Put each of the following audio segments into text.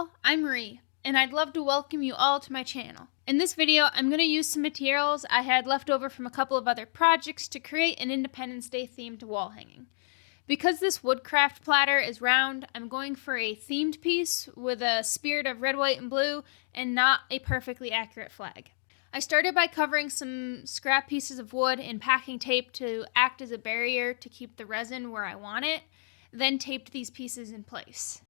all, I'm Marie, and I'd love to welcome you all to my channel. In this video, I'm going to use some materials I had left over from a couple of other projects to create an Independence Day themed wall hanging. Because this wood craft platter is round, I'm going for a themed piece with a spirit of red, white, and blue, and not a perfectly accurate flag. I started by covering some scrap pieces of wood in packing tape to act as a barrier to keep the resin where I want it, then taped these pieces in place.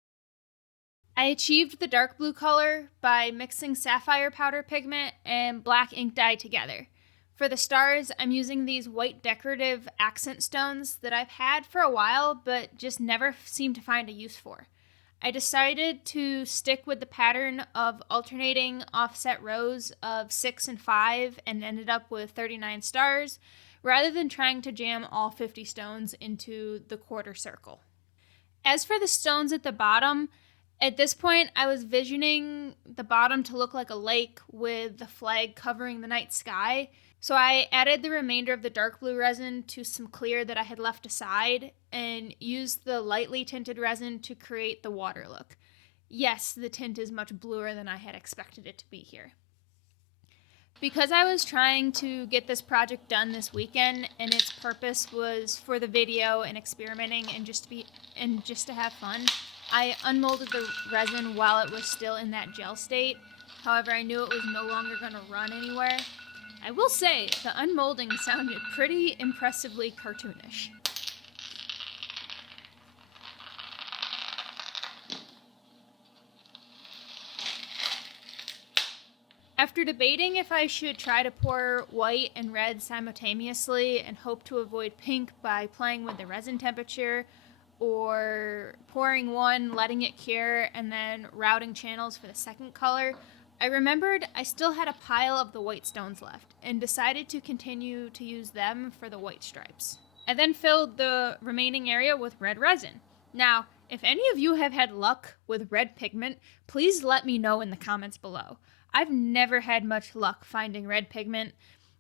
I achieved the dark blue color by mixing sapphire powder pigment and black ink dye together. For the stars, I'm using these white decorative accent stones that I've had for a while but just never seemed to find a use for. I decided to stick with the pattern of alternating offset rows of 6 and 5 and ended up with 39 stars, rather than trying to jam all 50 stones into the quarter circle. As for the stones at the bottom, at this point I was visioning the bottom to look like a lake with the flag covering the night sky, so I added the remainder of the dark blue resin to some clear that I had left aside and used the lightly tinted resin to create the water look. Yes, the tint is much bluer than I had expected it to be here. Because I was trying to get this project done this weekend and its purpose was for the video and experimenting and just to have fun, I unmolded the resin while it was still in that gel state. However, I knew it was no longer going to run anywhere. I will say, the unmolding sounded pretty impressively cartoonish. After debating if I should try to pour white and red simultaneously and hope to avoid pink by playing with the resin temperature, or pouring one, letting it cure, and then routing channels for the second color, I remembered I still had a pile of the white stones left and decided to continue to use them for the white stripes. I then filled the remaining area with red resin. Now, if any of you have had luck with red pigment, please let me know in the comments below. I've never had much luck finding red pigment,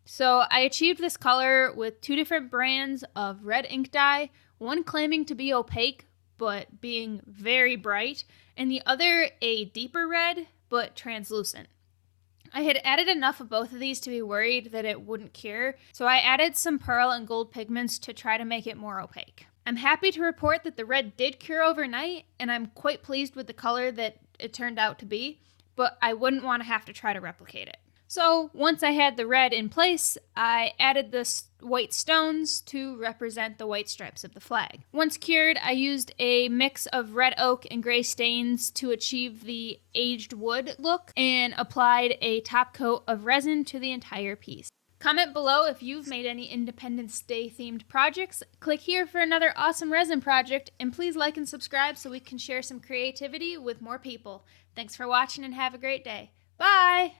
so I achieved this color with 2 different brands of red ink dye, one claiming to be opaque but being very bright, and the other a deeper red but translucent. I had added enough of both of these to be worried that it wouldn't cure, so I added some pearl and gold pigments to try to make it more opaque. I'm happy to report that the red did cure overnight, and I'm quite pleased with the color that it turned out to be, but I wouldn't want to have to try to replicate it. So once I had the red in place, I added the white stones to represent the white stripes of the flag. Once cured, I used a mix of red oak and gray stains to achieve the aged wood look and applied a top coat of resin to the entire piece. Comment below if you've made any Independence Day themed projects. Click here for another awesome resin project, and please like and subscribe so we can share some creativity with more people. Thanks for watching and have a great day. Bye!